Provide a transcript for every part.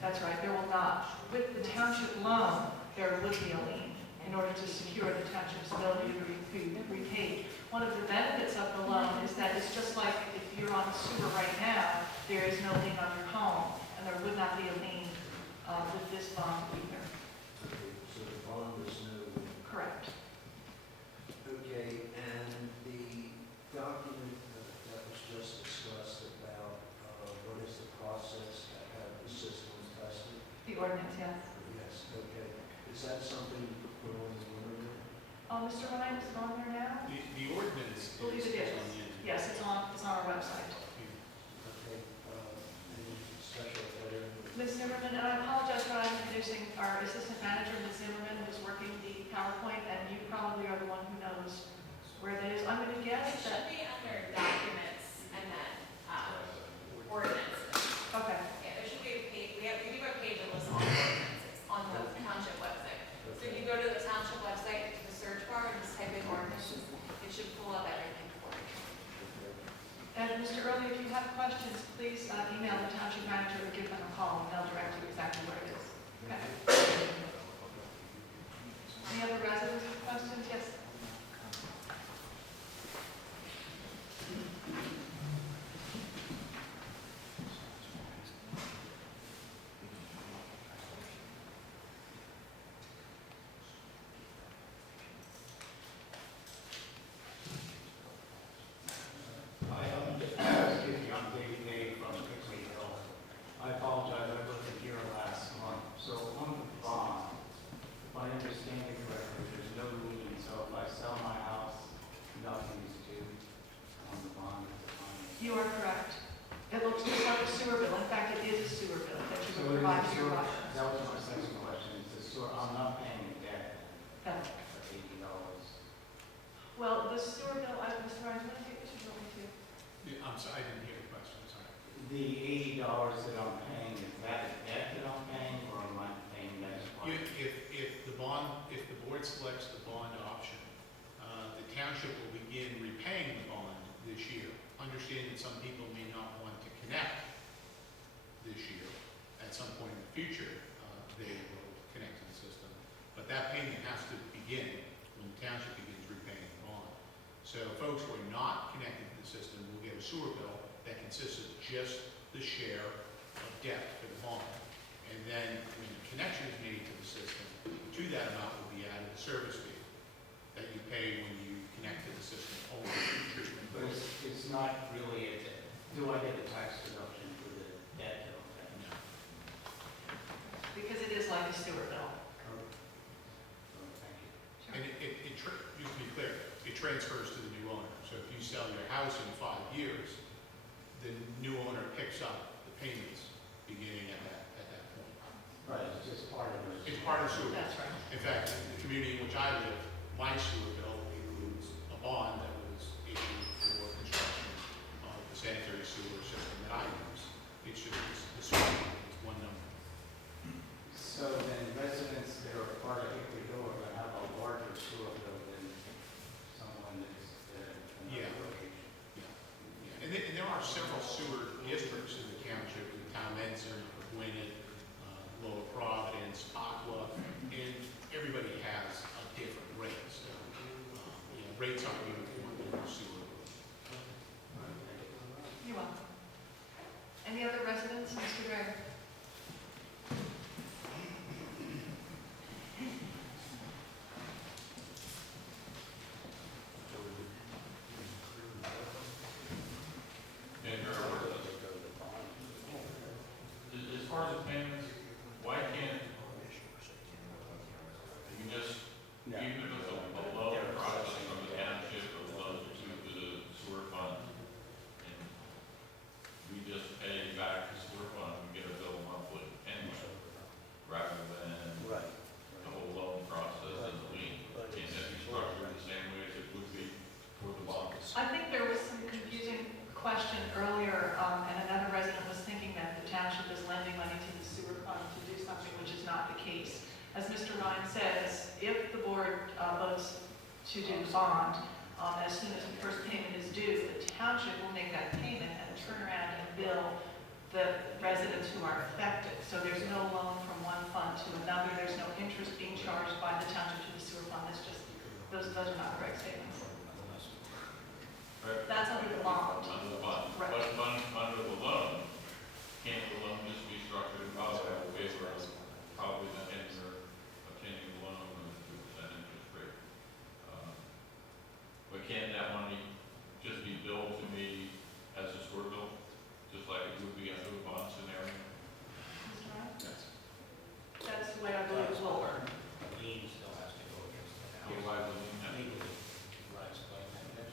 That's right, there will not. With the township loan, there would be a lien in order to secure the township's ability to be repaid. One of the benefits of the loan is that it's just like if you're on sewer right now, there is no lien on your home, and there would not be a lien with this bond either. Okay, so the bond is no. Correct. Okay, and the document that was just discussed about what is the process to have the system tested? The ordinance, yes. Yes, okay. Is that something you could put on the internet? Mr. Ryan, is it on there now? The ordinance I believe it is is. on the internet. Yes, it's on our website. Okay, any special letter? Ms. Zimmerman, and I apologize for not introducing our assistant manager, Ms. Zimmerman, who's working the PowerPoint, and you probably are the one who knows where that is. I'm going to guess It should that, be under documents and then ordinances. okay, Yeah, there should be a page, we do have a page that lists all the ordinances on the township website. So if you go to the township website, to the search bar, and just type in ordinances, it should pull up everything for you. and Mr. Early, if you have questions, please email the township manager or give them a call, and they'll direct you exactly where it is. Okay. Any other residents with questions? Yes? Excuse me, I'm David Day from Pixley Hill. I apologize, I wasn't here last month. So on the bond, if I understand it correctly, there's no lien, so if I sell my house, nothing is due on the bond at the time. You are correct. It looks just like a sewer bill. In fact, it is a sewer bill that you So would it provide is to your sewer- buyer. that was my second question, is the sewer, I'm not paying the debt No. for $80. Well, the sewer bill, Mr. Ryan, do you want to take this or do you want me to? I'm sorry, I didn't hear the question, sorry. The $80 that I'm paying, is that a debt that I'm paying, or am I paying that as part? If the board selects the bond option, the township will begin repaying the bond this year. Understand that some people may not want to connect this year. At some point in the future, they will connect to the system. But that payment has to begin when the township begins repaying the bond. So folks who are not connected to the system will get a sewer bill that consists of just the share of debt for the bond. And then when the connection is made to the system, to that amount will be added a service fee that you pay when you connect to the system over the treatment. But it's not really a debt. Do I get a tax deduction for the debt that I'm paying? No. Because it is like a sewer bill. Thank you. And just to be clear, it transfers to the new owner. So if you sell your house in 5 years, the new owner picks up the payments beginning at that point. Right, it's just part of it. It's part of sewer. That's right. In fact, in the community in which I live, my sewer bill includes a bond that was issued for construction of the sanitary sewer system that I use. It's just the sewer, it's one number. So then residents that are part of Hickory Hill are going to have a larger sewer bill than someone that's in Yeah. another location? Yeah. And there are several sewer districts in the township, in Town Ensign, Gwinnett, Lower Providence, Aqua, and everybody has a different rate. So, rates aren't uniform in the sewer. You're welcome. Any other residents? Mr. Gregg? As far as the payments, why can't you just, even if it's a low project from the township or low to the sewer fund, and we just pay back the sewer fund, we get a bill monthly anyway, rather than Right. the whole loan process as a lien? Can't that be structured the same way as it would be for the bonds? I think there was some confusing question earlier, and another resident was thinking that the township is lending money to the sewer fund to do something which is not the case. As Mr. Ryan says, if the board votes to do bond, as soon as the first payment is due, the township will make that payment and turn around and bill the residents who are affected. So there's no loan from one fund to another, there's no interest being charged by the township to the sewer fund, it's just, those are not correct statements. Right. That's under the bond. Under the bond. Right. But under the loan, can't the loan just be structured in favor of probably the tenure, obtaining a loan with a 2% interest rate? But can't that money just be billed to me as a sewer bill, just like it would be under a bond scenario? Mr. Ryan? Yes. That's the way I believe it will work. A lien still has to go against the house. Yeah, why wouldn't it? Legally, right, explain that.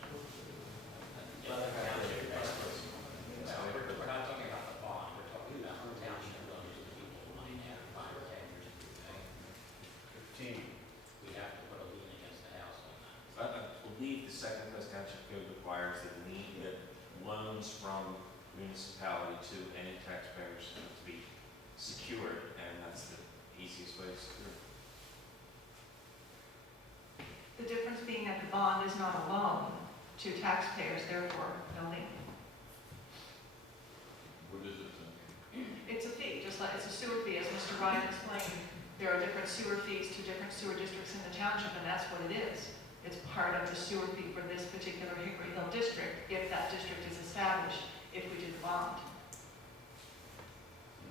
We're not talking about the bond, we're talking about the township loans to people money now, 5 or 10 years to repay. 15. We have to put a lien against the house on that. I believe the Second Class Township Code requires that loans from municipality to any taxpayers have to be secured, and that's the easiest way to secure. The difference being that the bond is not a loan to taxpayers, therefore no lien. What is it then? It's a fee, just like it's a sewer fee, as Mr. Ryan explained. There are different sewer fees to different sewer districts in the township, and that's what it is. It's part of the sewer fee for this particular Hickory Hill district, if that district is established, if we do the bond.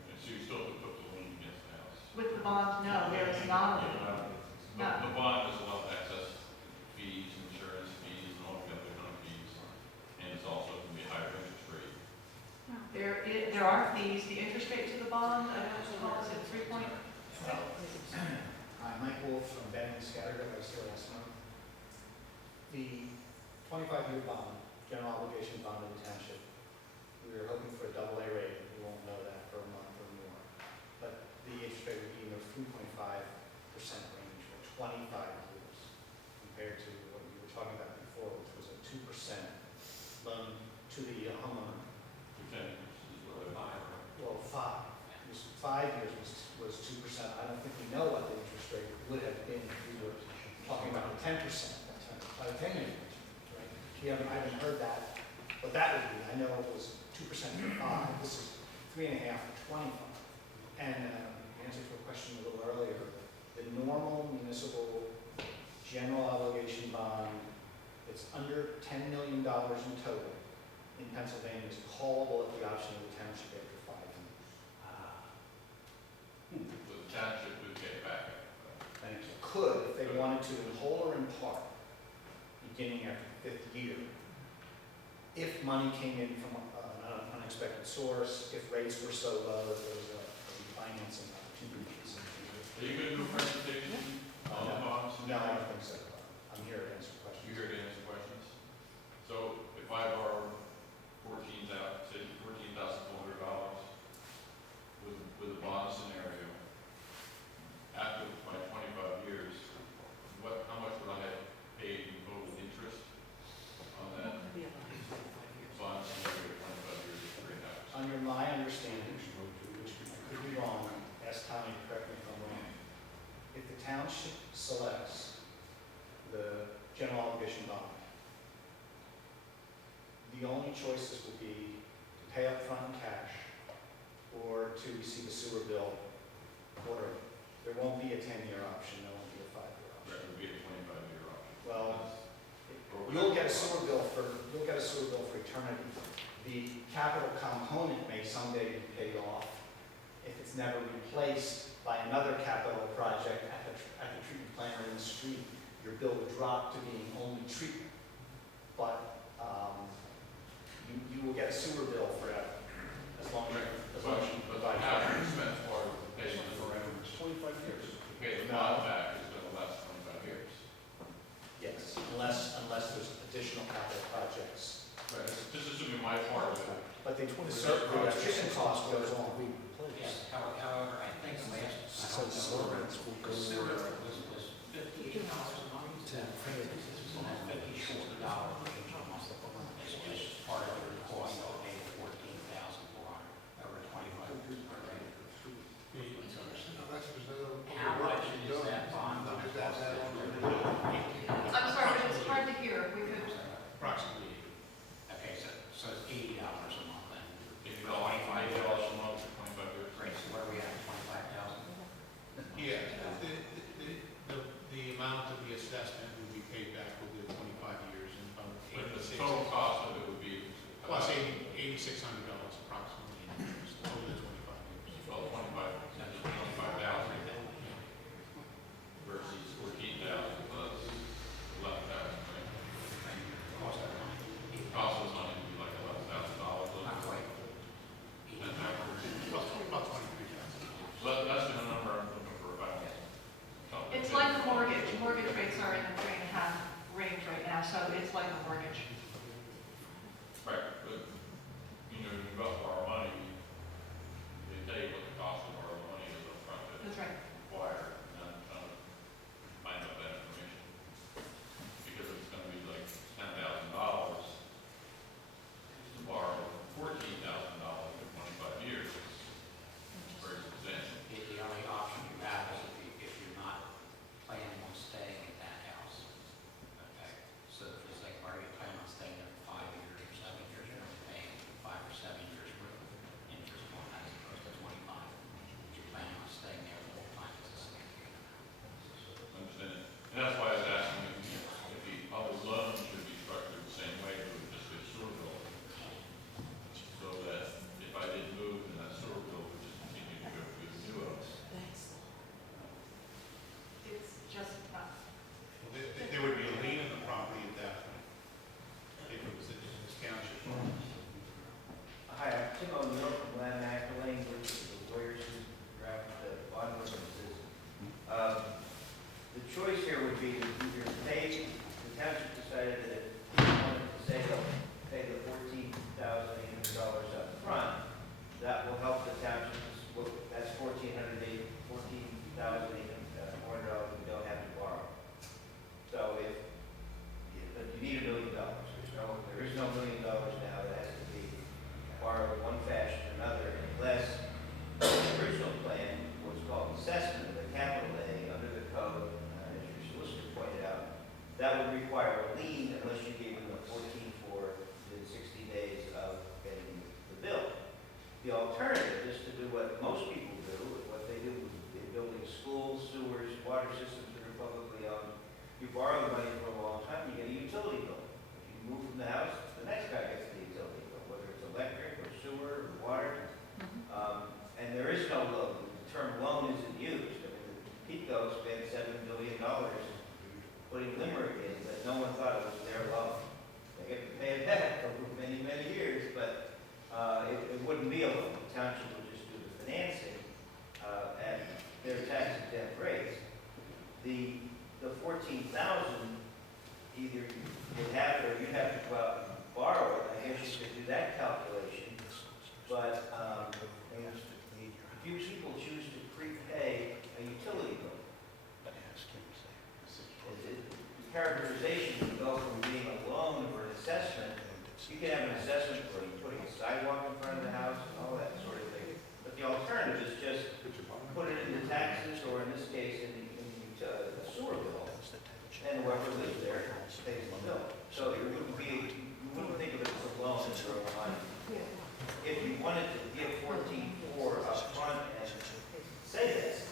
Okay, so you still have to put the lien against the house? With the bond, no, there is not a lien. No. The bond is a lot of excess fees, insurance fees, and all the other kind of fees, and it's also going to be a higher interest rate. There are fees. The interest rate to the bond, I don't know, is it 3.6? Hi, Mike Wolf from Bennington Scattergood, I was here last month. The 25-year bond, general obligation bond of the township, we were hoping for a AA rate, we won't know that for a month or more. But the interest rate would be in the 3.5% range for 25 years, compared to what we were talking about before, which was a 2% loan to the homeowner. Pretend this is what I buy. Well, 5 years was 2%. I don't think we know what the interest rate would have been if we were talking about the 10%, by the 10 years. Right? I haven't heard that, what that would be. I know it was 2% for 5. This is 3.5 for 25. And answer to a question a little earlier, the normal municipal general obligation bond, it's under $10 million in total in Pennsylvania, is callable at the option of the township after 5 years. So the township would get back. And it could, if they wanted to, in whole or in part, beginning after the 5th year. If money came in from an unexpected source, if rates were so low that there was a refinancing opportunity. Are you going to do a presentation on the bonds? No, I don't think so. I'm here to answer questions. You here to answer questions? So if I borrow $14,400 with a bond scenario, after my 25 years, how much would I have paid in total interest on that bond scenario, 25 years of free house? Under my understanding, which I could be wrong, ask Tommy to correct me if I'm wrong. If the township selects the general obligation bond, the only choices would be to pay up front in cash or to receive a sewer bill quarterly. There won't be a 10-year option, there won't be a 5-year option. That would be a 25-year option. Well, you'll get a sewer bill for eternity. The capital component may someday be paid off. If it's never replaced by another capital project at the treatment plant or in the street, your bill would drop to being only treatment. But you will get a sewer bill forever, as long as you But the provide. capital expense part of the payment for 25 years. to pay the bond back is going to last 25 years. Yes, unless there's additional capital projects. Right. Just assuming my part of it. But the electricity cost goes on. Yes, however, I think the last. Sewer was $50 a month. This is not $50 short. It's just part of the cost of paying $14,400 over 25 years. How much is that bond going to cost? I'm sorry, but it's hard to hear. We could, Approximately. Okay, so it's $80 a month then. If you don't, $25 Yeah, the amount of the assessment will be paid back over the 25 years and about But the 86. total cost of it would be. Plus $8,600 approximately in interest over the 25 years. Well, 25,000 versus 14,000 plus 11,000, right? Cost that money. Cost of money would be like $11,000. Not quite. And average. About 23,000. So that's the number I'm looking for about. It's like a mortgage. Mortgage rates are in the 3.5 range right now, so it's like a mortgage. Right, but, you know, you about borrow money, they tell you what the cost of borrowing money is up front. That's right. Required, and I'm trying to find out that information. Because it's gonna be like $10,000 to borrow $14,000 for 25 years. It's very substantial. The only option you have is if you're not planning on staying at that house. Okay, so if it's like, are you planning on staying there for 5 years or 7 years, you're only paying 5 or 7 years worth of interest on that as opposed to 25. If you're planning on staying there the whole time, it's the same thing. Understand it? And that's why I was asking if the other loan should be structured the same way, it would just be a sewer bill. So that if I did move, then that sewer bill would just continue to go through the new owners. It's just not. Well, there would be a lien on the property at that point, if it was in this township. Hi, I'm Tim O'Neill from Land Lane, which is the lawyers who draft the bond ordinances. The choice here would be to either pay, the township decided that if they wanted to say they'll pay the $14,800 up front, that will help the township, that's $14,800 we don't have to borrow. So but you need $1 million. There is no $1 million now that has to be borrowed one fashion or another unless the original plan was called assessment of the capital A under the code, as your solicitor pointed out. That would require a lien unless you gave them a 14 for within 60 days of getting the bill. The alternative is to do what most people do, what they do in building schools, sewers, water systems that are publicly owned. You borrow the money for a long time, you get a utility bill. If you move from the house, the next guy gets the utility bill, whether it's electric or sewer or water. And there is no loan. The term loan isn't used. I mean, PECO spent $7 billion putting Limerick in, but no one thought it was their loan. They get to pay it back over many, many years, but it wouldn't be a loan. The township would just do the financing at their tax exempt rates. The 14,000, either you'd have it or you'd have to go out and borrow it. I guess you could do that calculation, but few people choose to prepay a utility bill. The characterization would go from being a loan or an assessment. You can have an assessment where you're putting a sidewalk in front of the house and all that sort of thing. But the alternative is just put it into taxes, or in this case, in the sewer bill. And whoever lives there pays the bill. So it wouldn't be, you wouldn't think of it as a loan or a money. If you wanted to give 14.4 up front and say this,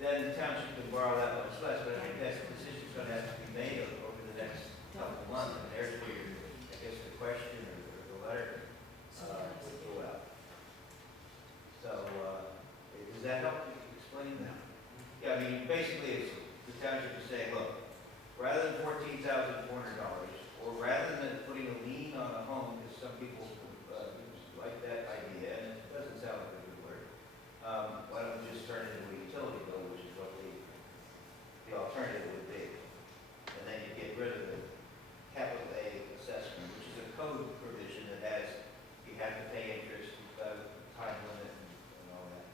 then the township could borrow that much less, but I think that's a decision that's going to have to be made over the next couple of months, and there's where, I guess, the question or the letter would go out. So, does that help you explain that? Yeah, I mean, basically, it's the township is saying, look, rather than $14,400, or rather than putting a lien on a home, because some people like that idea, and it doesn't sound like a good word, why don't we just turn it into a utility bill, which is what the alternative would be. And then you get rid of the capital A assessment, which is a code provision that has, you have to pay interest, you've got a time limit and all that.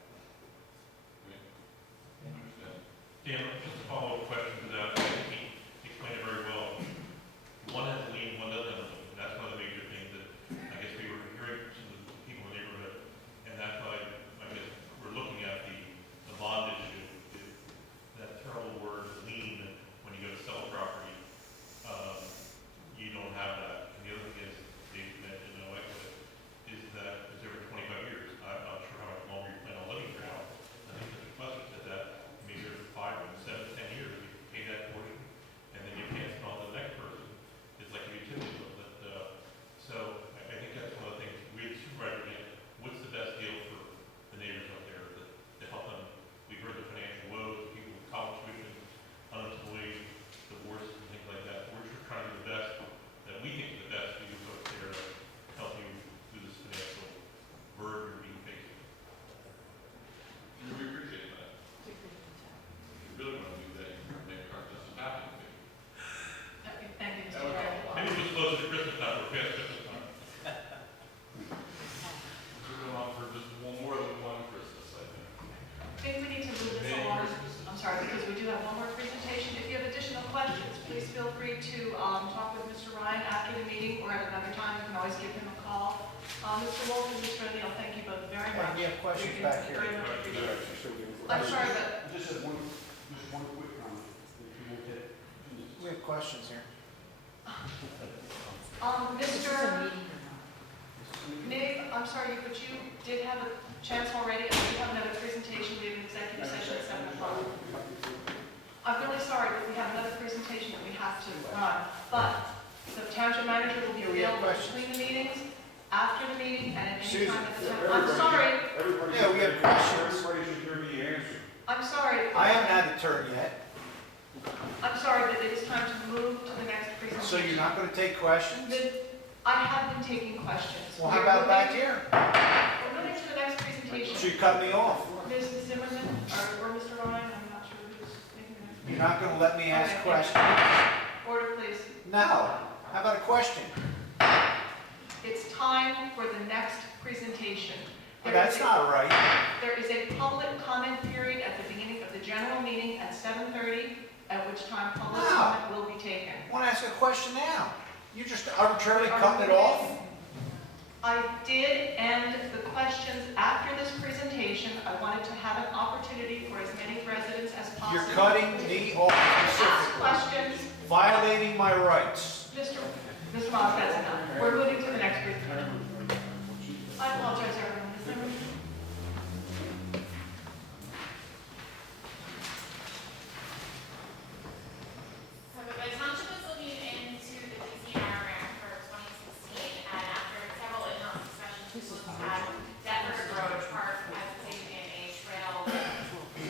Understand? Dan, just a follow-up question to that. I think he explained it very well. One has a lien, one doesn't have a questions, please feel free to talk with Mr. Ryan after the meeting or at another time. You can always give him a call. Mr. Wolf and Mr. O'Neill, thank you both very much. We have questions back here. Very much appreciated. I'm sorry, but Just one quick comment, if you won't get. We have questions here. Mr. Nick, I'm sorry, but you did have a chance already. We have another presentation. We have an executive session at 7 o'clock. I'm really sorry, but we have another presentation that we have to run. But the township manager will be Yeah, we have available questions. between the meetings, after the meeting, and at any Susan, time at the time. I'm sorry, Yeah, we have questions. Everybody should hear the answer. I'm sorry. I haven't had a turn yet, I'm sorry, but it is time to move to the next presentation. so you're not gonna take questions? I have been taking questions. Well, how about back here? We're moving to the next presentation. So you cut me off. Ms. Zimmerman, or Mr. Ryan, I'm not sure who's making the next. You're not gonna let me ask Okay. questions? Order, please. No. How about a question? It's time for the next presentation. Well, There that's is a- not right. There is a public comment period at the beginning of the general meeting at 7:30, at which time public No. comment will be taken. I wanna ask a question now. You're just arbitrarily cutting it off? I did end the questions after this presentation. I wanted to have an opportunity for as many residents as possible. You're cutting me off Ask specifically, questions. violating my rights. Mr. Moss, that's enough. We're moving to the next presentation. I apologize, everyone. Ms. Zimmerman? So the township is looking into the DCNR grant for 2016, and after several in-house discussions, we looked at Deptford Road Park as putting in a trail with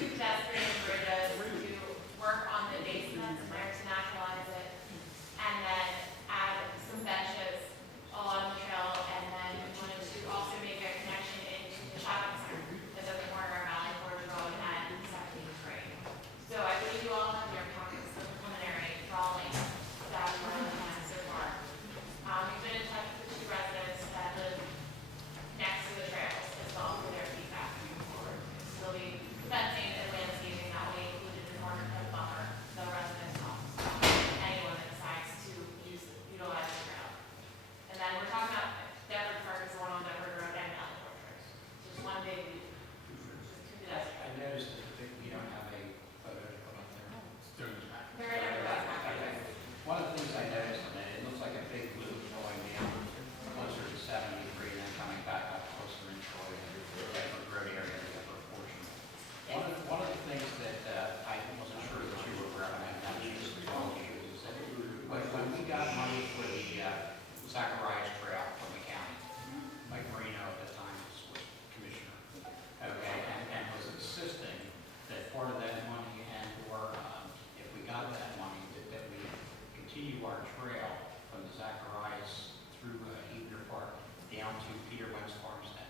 2 pedestrian bridges to work on the basements there to naturalize it, and then add some benches along the trail, and then we wanted to also make a connection into the shopping center that's at the corner of Valley Forge Road and 17th Grade. So I believe you all have your packets of preliminary drawings that we're looking at so far. We've been in touch with the 2 residents that live next to the trails as well for their feedback moving forward. So there'll be fencing and landscaping that will be included in order to buffer the residents' homes from anyone that decides to utilize the trail. And then we're talking about Deptford Park is the one on Deptford Road and Valley Forge Road. Just one big loop. Just 2 pedestrian. I noticed that we don't have a photo to put up there. During the back. They're in everybody's packet. One of the things I noticed on it, it looks like a big loop going down closer to 73 and then coming back up closer in Troy and the Deptford Road area, the upper portion. One of the things that I wasn't sure that you were aware of, and I'm sure this all you, is that when we got money for the Zacharias Trail from the county, Mike Marino at the time was commissioner, okay, and was insisting that part of that money and or if we got that money, that we continue our trail from the Zacharias through Hebner Park down to Peter Wentz Farmstead.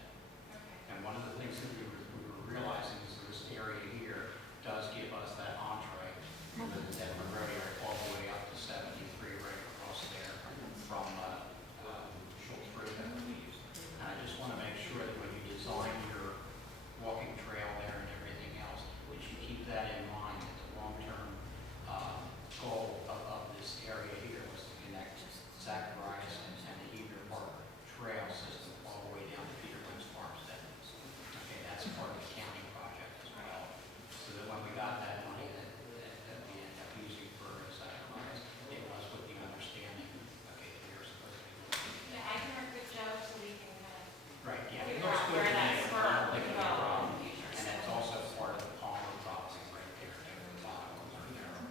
And one of the things that we were realizing is this area here does give us that entree from the Denver Road area all the way up to 73 right across there from Schultz Road that we use. And I just want to make sure that when you design your walking trail there and everything else, that you keep that in mind, that the long-term goal of this area here was to connect Zacharias and the Hebner Park Trail system all the way down to Peter Wentz Farmstead. Okay, that's part of the county project as well. So that when we got that money that we ended up using for Zacharias, it was with the understanding, okay, that we were supposed to be looking. Yeah, I can work with Joe so we can kind of Right, yeah. it figure looks out good where to that me. spur I don't will think go it'll be a in problem. the future. And that's also part of the Palmer crossing right there at the bottom of our narrow.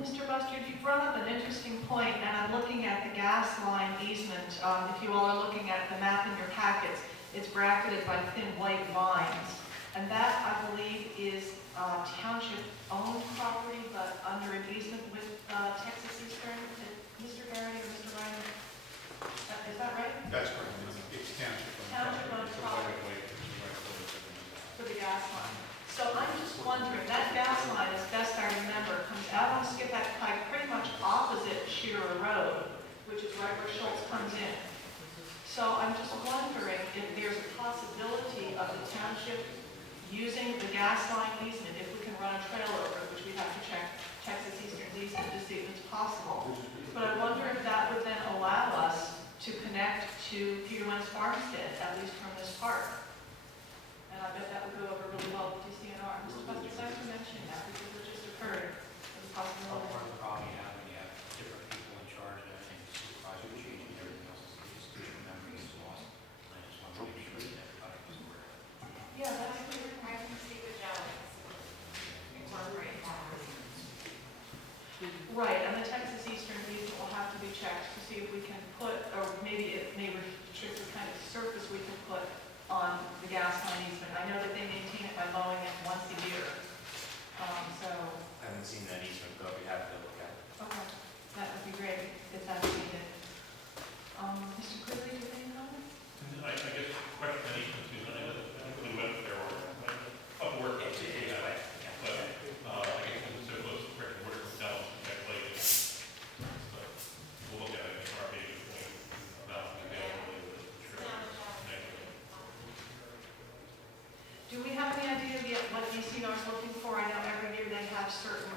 Mr. Buster, you brought up an interesting point, and I'm looking at the gas line easement. If you all are looking at the map in your packets, it's bracketed by thin white lines. And that, I believe, is township-owned property, but under an easement with Texas Eastern. Mr. Garrity or Mr. Ryan, is that right? That's correct. It's township. Township-owned It's a property. right-of-way, it's a right-of-way that we- For the gas line. So I'm just wondering, that gas line, as best I remember, comes out on Skippack Pike pretty much opposite Shearer Road, which is right where Schultz comes in. So I'm just wondering if there's a possibility of the township using the gas line easement, if we can run a trail over, it, which we have to check Texas Eastern easement to see if it's possible. But I wonder if that would then allow us to connect to Peter Wentz Farmstead, at least from this park. And I bet that would go over really well with DCNR. Mr. Buster, thanks for mentioning that, because it just occurred as a Part possibility. of the problem you have when you have different people in charge of everything, the supervisor changing everything else, is institutional memory is lost. And I just want to make sure that everybody was aware of it. Yeah, that's I can speak with Joe. Incorporate that. right, and the Texas Eastern easement will have to be checked to see if we can put, or maybe it may restrict the kind of surface we can put on the gas line easement. I know that they maintain it by mowing it once a year. So, I haven't seen that easement, but we have to look at it. okay, that would be great if that's needed. Mr. Quigley, do you have any comments? I guess the question I need to do, I think we went there, upward. But, I guess the simplest question, where it down, that lake. So, we'll look at it, in our meeting, about the availability of the trail. Do we have any idea yet what DCNR is looking for? I know every year they have certain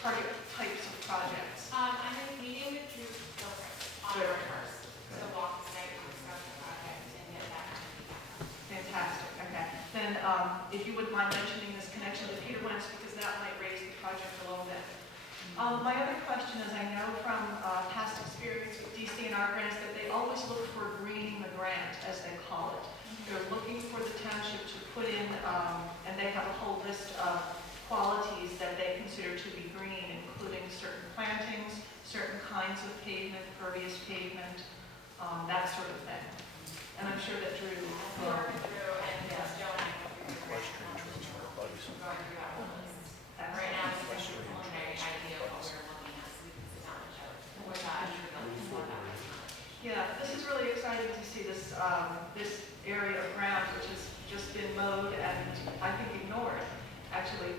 target types of projects. I'm in meeting with Drew Gilchrist on our first, to walk the site, discuss the project, and get that. Fantastic, okay. Then if you wouldn't mind mentioning this connection to Peter Wentz, because that might raise the project a little bit. My other question is, I know from past experience with DCNR grants that they always look for greening the grant, as they call it. They're looking for the township to put in, and they have a whole list of qualities that they consider to be green, including certain plantings, certain kinds of pavement, pervious pavement, that sort of thing. And I'm sure that Drew. We'll work it through, and Joe and I will go through that. Going through that whole list. Right now, it's just a preliminary idea of what we're looking at, so we can sit down and Joe, with Drew Gilchrist, what that was. Yeah, this is really exciting to see this, this area of ground which has just been mowed and I think ignored, actually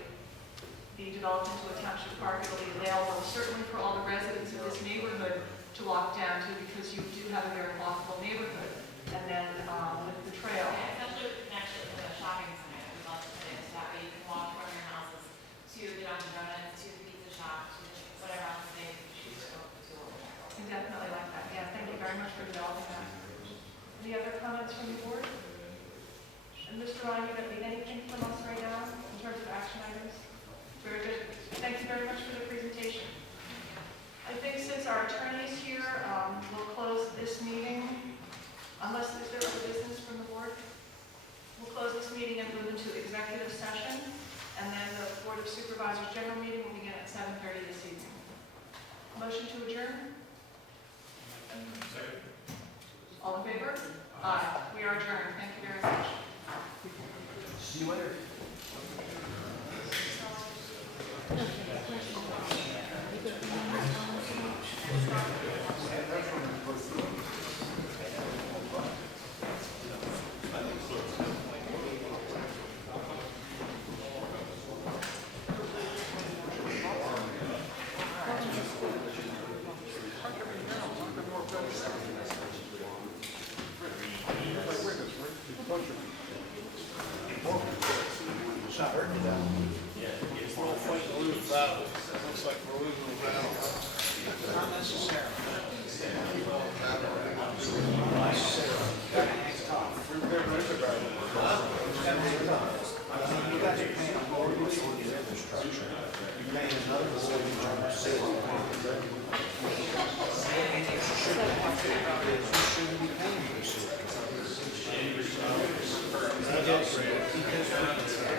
be developed into a township park. It'll be available certainly for all the residents of this neighborhood to walk down to, because you do have a very walkable neighborhood. And then with the trail. Yeah, especially with the connection to the shopping center, we'd love to put it, so that way you can walk from your houses to the Dunkin' Donuts, to the pizza shop, to whatever else they choose to go to over there. I definitely like that. Yeah, thank you very much for developing that. Any other comments from the board? And Mr. Ryan, you don't need anything from us right now in terms of action items? Very good. Thank you very much for the presentation. I think since our attorney is here, we'll close this meeting. Unless there's other business from the board, we'll close this meeting and move into executive session. And then the Board of Supervisors general meeting will begin at 7:30 this evening. Motion to adjourn? Second. All in favor? Aye. We are adjourned. Thank you very much. See you later.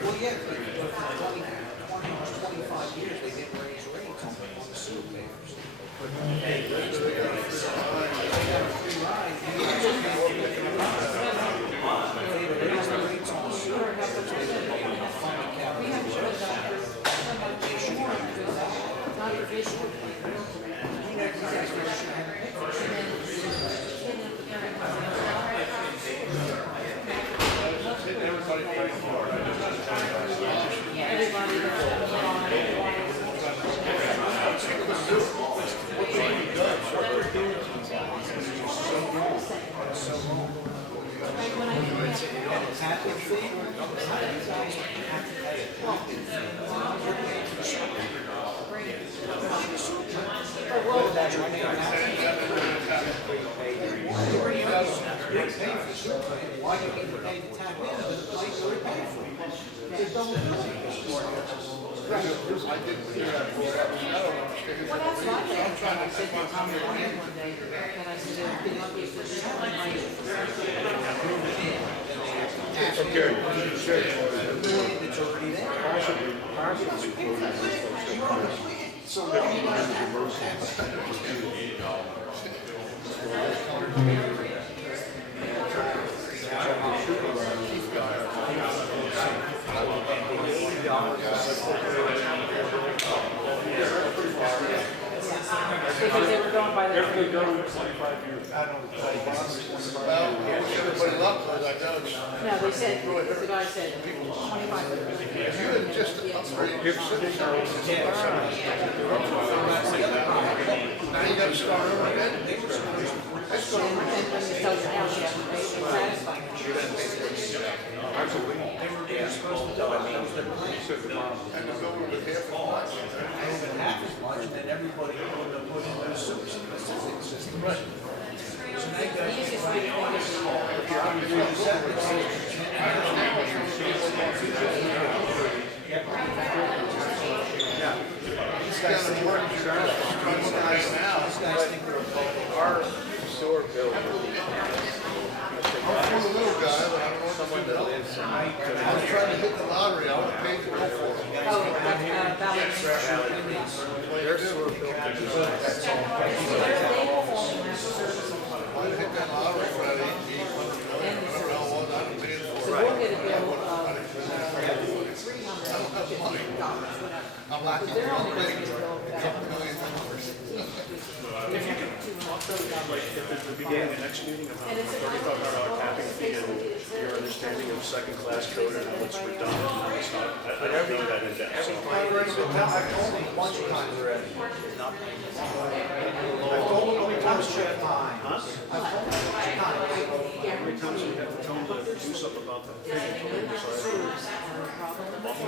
Well, yeah, but for 25 years, they didn't raise rates on the sewer payers. They got a free ride. They raised the rates on the sewer, because they didn't have a funding cap. We have showed that They should have done that. not your issue. You guys should have Everybody fight for it. I just want to tell you. Everybody It's a tapping fee. You guys have to pay a tapping fee. You're paying for the sewer plant, why you getting paid to tap in, but like we're paying for it. They don't do it. I did hear that, I don't understand. Well, that's what I said, I said to Tom Ryan one day, and I said, it'd be lucky if this was like, Okay, sure. It's already there. because they were going by the. Everybody goes 25 years. I don't know. Well, everybody loves it, I know. No, they said, the guy said 25. If you had just upgraded your city, now you gotta start over again. That's And gonna when you sell your house, you have to pay for satisfying. Absolutely. And the building with half the lot. Even half as much, and then everybody would have put in their sewer system. So now you The got. easiest way to think is, These guys think we're, these guys think they're above our sewer bill. I'm a little guy, but I don't know what to do. I was trying to hit the lottery, I would have paid for it. oh, Valley. Their sewer bill. They will only have service. I would hit that lottery for that $1,800, whatever hell it was, I would pay So for we'll it. get a bill of $350, whatever. I'm But lucky. they're only going to get a bill of $1 that. million. If you could, at the beginning of the next meeting, about And it's a. talk about tapping fee and your understanding of second-class code and how it's redundant and it's not, I don't know that in depth, so. I've already been down, I've told them a bunch of times already. I've told them a bunch of times. Huh? I've told them a bunch of times. How many times do you have to tell them to do something about the fee until they decide?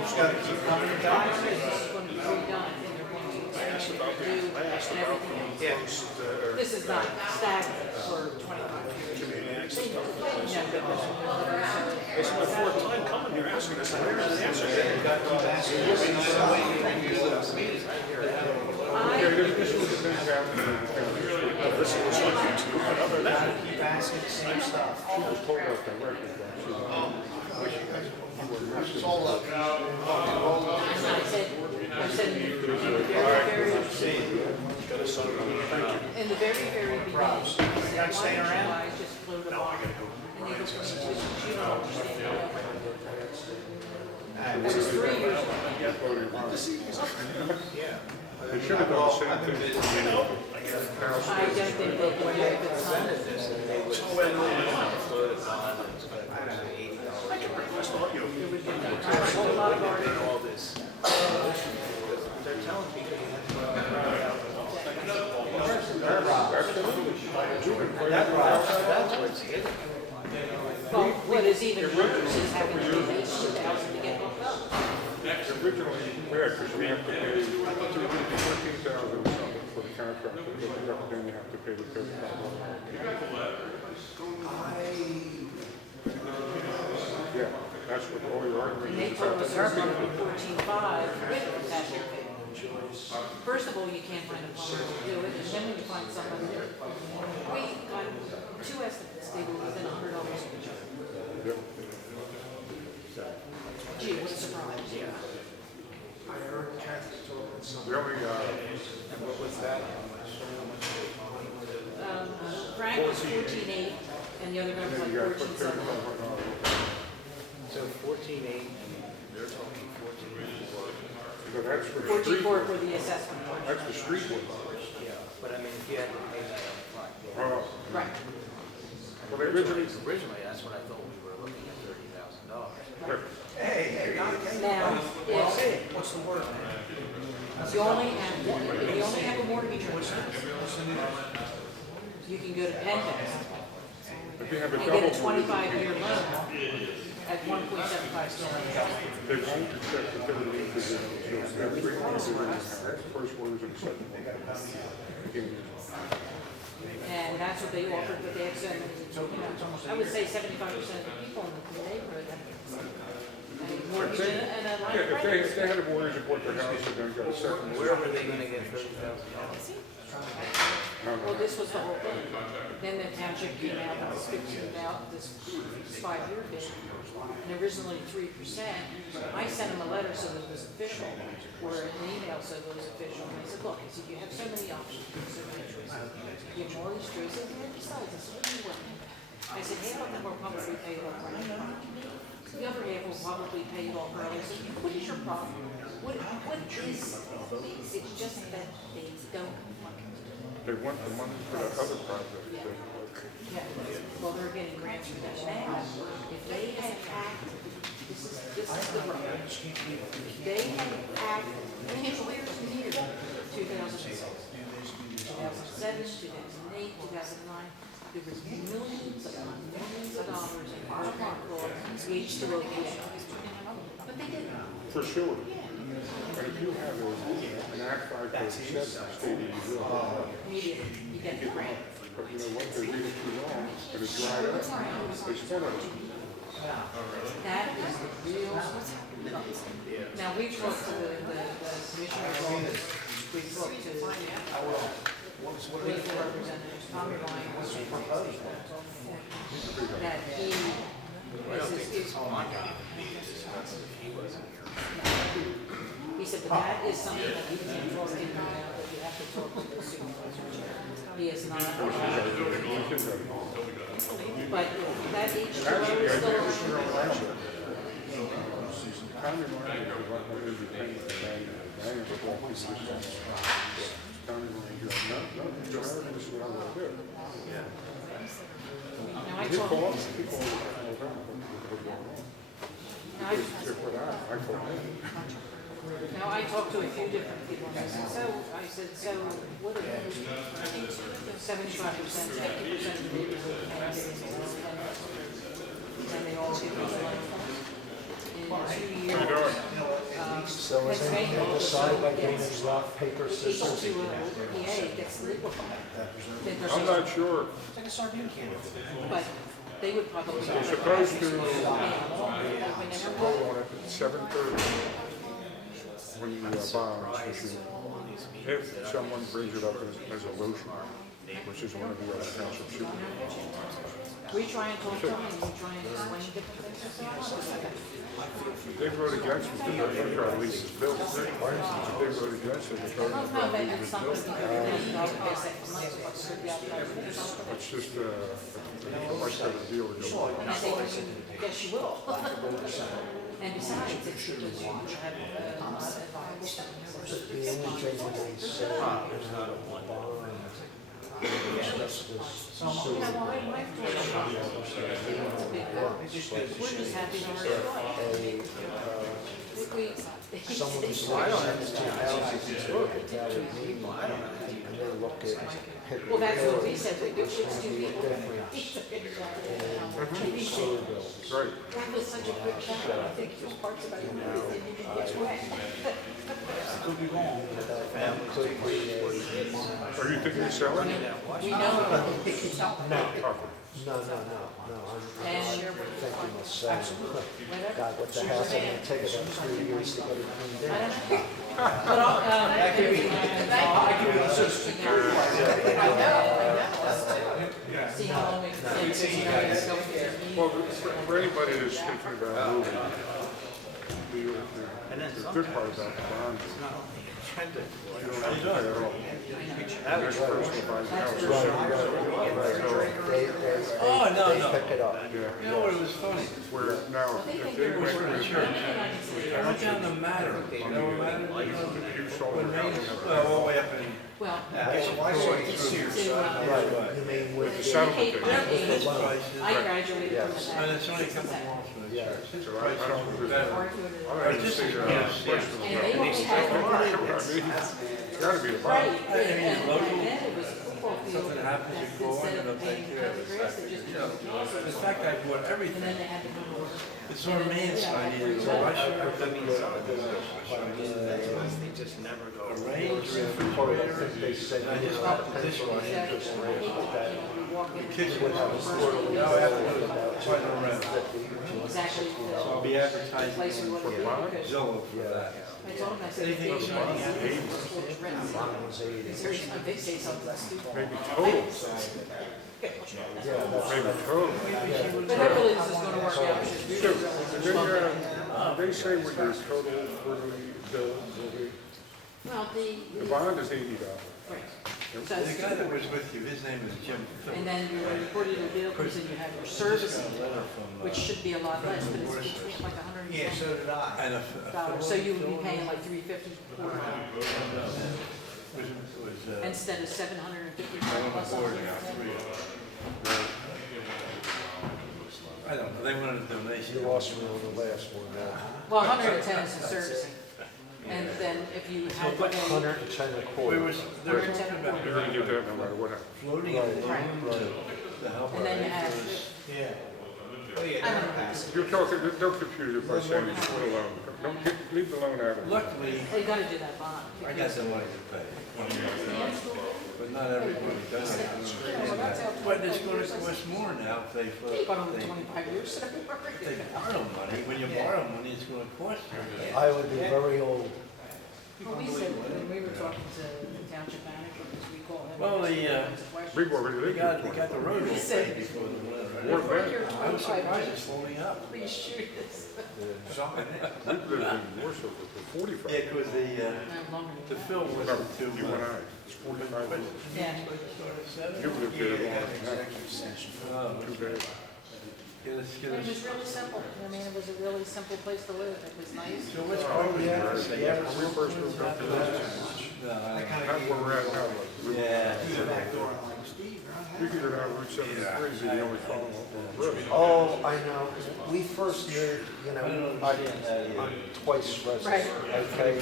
Just gotta keep coming down. This is going to be redone, and they're going to I asked about everything. close, or This is not stagnant for 25 years. community access stuff. No, but this is- It's my fourth time coming here asking this, and there's an answer. This was on YouTube, but other than that. Keep asking the same stuff. It's all up. I said in the very beginning, I said, why don't you guys just float a bond? And they looked at me and said, you don't understand. It was 3 years ago. They should have done the same thing. I don't think they could do it, but some. I can request all you. A whole lot of art. All this. They're telling people you have to. That's what's hidden. Well, what is even worse is having to pay 2,000 to get hooked up. Originally, because we have to pay, I thought they were going to be 14,000 or something for the contract, but then you have to pay the $35. Yeah, that's what all your And argument they is. told us it was going to be 14.5 with that here. First of all, you can't find a plumber to do it, and then when you find somebody, we got 2 estimates, they were within $100 of each other. Gee, what a surprise. I heard Kathy talking some. And what was that? Frank was 14.8, and the other guy was You like gotta put 14.7. $35. So 14.8, and they're talking 14.4. Because that's for the street 14.4 work. for the assessment. That's the street work. Yeah, but I mean, if you had to pay that up front. Right. Well, they originally, Originally, that's what I thought we were looking at, $30,000. Hey, Now, if What's the word? you only have a mortgage rate, you can go to PenFest if you have a and double. get a 25-year loan at 1.75 cents. They won't accept the $38 because there's three mortgages in the house. First one is in the second one. Again, And that's what they offered, but they had so many, I would say 75% of the people in the neighborhood have a mortgage and a line of Yeah, credit. if they had a mortgage and bought their house, they're gonna get a second. Where were they gonna get $30,000? Well, this was the whole thing. Then the township came out and was speaking about this 5-year bid, and originally 3%. I sent them a letter so that it was official, or an email so that it was official, and I said, look, I said, you have so many options, you have so many choices. You have mortgage choices, and besides, I said, what do you want? I said, half of them will probably pay it off right now. The other half will probably pay it off early. So what is your problem? What is, it's just that they don't. They want the money for that other project. Yeah, well, they're getting grants for that now. If they had acted, this is the rub. They had acted, financial years and years, 2006, 2007, 2008, 2009, there was millions of dollars in our fraud to each location. But they didn't. For sure. But if you have an Act 537 stating you will have, Immediately, you get the grant. but you know what, they read it too long, and it's dried up, they spend it. That is the real. Now, we talked to the commissioner's office, we talked to political representatives, Tommy Ryan was proposed that he, he said, but that is something that you can't talk to him about, that you have to talk to the supervisor. He is not. But that H2O is still. Tommy Ryan is what one of the things that I am for all these issues. Tommy Ryan, you're not, this is what I want to do. Now, I He talked. calls people all the time, what's going on? If what I call him. Now, I talked to a few different people, and I said, so what are you, 75%, 50% of the neighborhood have it, and they all give us like, in 2 years. So is anything to decide by doing this rock, paper, scissors? EPA gets liquefied. Then there's I'm not sure. It's like a sardine can. But they would probably. You're supposed to vote on it at 7:30 when you buy issue. If someone brings it up as a motion, which is one of the other township supervisors. We try and talk to them, and we try and explain different things. They vote against it, they're going to try to lease this building. If they vote against it, they're going to try to lease this building. It's just a much better deal to go. And I say, yes, you will. And besides, it's because you have The only thing that they say is that the bond is just this you know, my wife told me, it's a big work. We're just happy to work. someone's $72,000 that would mean, and they look at. Well, that's what we said, we do, it's too big. And sewer bills. Right. That was such a good job, I think there's parts about it that didn't even get wet. Could be wrong. That could be a month. Are you thinking of selling? We know it's not. No, I'm thinking of selling. God, what the hell's it gonna take about 3 years to get it cleaned out? But that could be. See how long it takes. Well, for anybody that's thinking about moving, the good part about the bond is you don't have to pay it off. The next person who buys the house is They pick it up. Yeah. You know what, it was funny. Where now, if they went with I went down to Matter, you know Matter? you sold your house, Well, all the way up in. Well. Right, you mean with the the, settlement Their thing. age, I graduated from the. And it's only a couple miles from the yeah. church. So I don't, I didn't see a question And about they that. only had. I mean, it's gotta be a bond. Right, and then it was a football field, it happens, you call in and they'll take care of it. The fact I bought And everything, then they had to go to work. it's on me, so I needed to go, I should have done They just never go. a range, They refrigerator, said. and I just got the dishwasher. Exactly. I hate that, you know, we walk in. The kitchen was the on the first floor, thing now I have to is go to final round. Exactly. So I'll be advertising Place we want to be on because Zillow for that. I told him, I said, Anything "They shiny, should happy. be towards rents." Because every time they say something stupid. Maybe total, maybe total. But hopefully this is gonna work out. It's just So, really they say what your total quarterly bill will be. Well, The bond is $80. right. So The it's- guy that was with you, his name is Jim Phillips. And then you reported your vehicles and you have your servicing, which should be a lot less, but it's between like Yeah, so did I. And a $110. So you would be paying like $350 was, instead of $755 plus I on don't know, they wanted a donation. You lost me on the last one now. Well, 110 is the servicing. And then if you had to pay, 110 a We quarter. was, they were talking about You're gonna get that no matter what happens. floating a loan to help and our then you have, acres. Yeah. Oh, yeah, I they're don't know. passive. You're talking, don't confuse it by saying it's for the loan. Don't, leave the loan out of it. Luckily, they gotta do that bond. I got the money to pay, but not everybody does it. But it's gonna cost more now if they float. You've gone over 25 years, so don't worry. If they borrow money, when you borrow money, it's gonna cost you. I would be very old. Well, we said, when we were talking to the township manager, because we call him. Well, we asked him Big questions. one, They got the road all paid before the winter. More than You're that. I was 25 surprised years, it's floating up. please shoot us. Something. We've lived in Warsaw for 45. Yeah, because No, longer the than fill No, wasn't too you and much. I, it's 45 years. that. Yeah. You've lived there long enough. Too bad. Get us, get It us. was really simple. I mean, it was a really simple place to live. It was nice. So what's wrong with that? When we first moved up to this, not where we're at now. Yeah. Through the back door, I'm like, Steve, you're on You can go down Route 73, so you only follow up on the road. Oh, I know. We first moved, you know, I'm twice resident, Right. okay?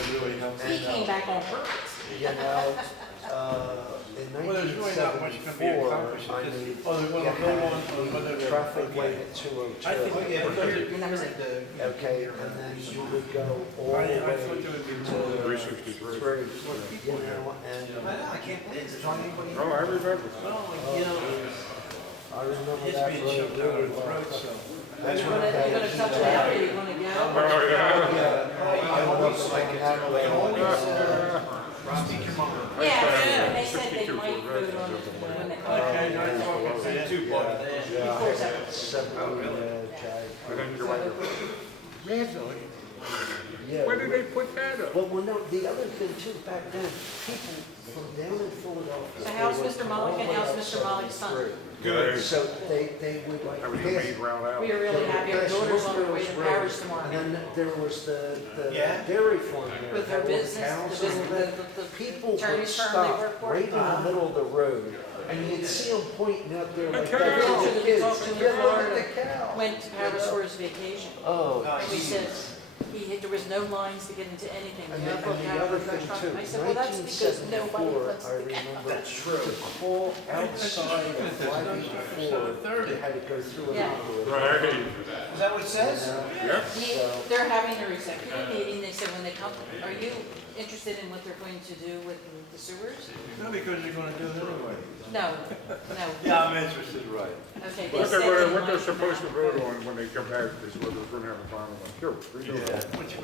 He came back on purpose. You know, in Well, there's really not much gonna be 1974, accomplished. I It's mean, just- Oh, they want you to go on had whether the they're. traffic light at I 202. think, yeah, And that was it. Okay, and then you would go all the I way thought there would be more. to 363. through, you know, and I can't believe there's not anybody. No, I remember. You know, I remember it's that being road shoved down really our well. throats, so. That's You're when gonna, you're gonna touch it out, or you're gonna go? Oh, yeah. I went up to like that way. Yeah, and they said they 62 might for vote on it residents. when they come Okay, out. nice talking to you. Yeah, I had 70, And then you go out there. yeah. When did they put that up? Well, no, the other thing too, back then, people from down in Philadelphia. So how's they would Mr. come Mulligan? all the way How's up Mr. Mulligan's son? 73. Good. So they would like. That was the pass- main route out. We are really happy. Our pass daughter's on her way to Roosevelt Paris Road. tomorrow. And then there was the Yeah? dairy farm there. With her had all the business, cows the and all business, that. the People would attorney's firm they stop work for. right in the middle of the road, and you'd see them pointing out there like Okay. that. The to realtor the that we kids. talked to in Yeah, look at Florida the cow. went to Paris for his vacation. Oh, And we said, there was no lines to get into anything. and The the, airport and the had other a thing restaurant. too, I said, well, that's because nobody 1974, wants I to get. remember to call outside of Friday before, they had to go through an Yeah. operator. Right. Is that what it says? Yep. They're having their executive meeting. They said when they come, are you interested in what they're going to do with the sewers? No, because you're gonna do it anyway. No, no. Yeah, I'm interested, right. Okay, they What said they're, they what they're might supposed to come out. vote on when they come back is whether they're gonna have a final one. Sure. we know that. Which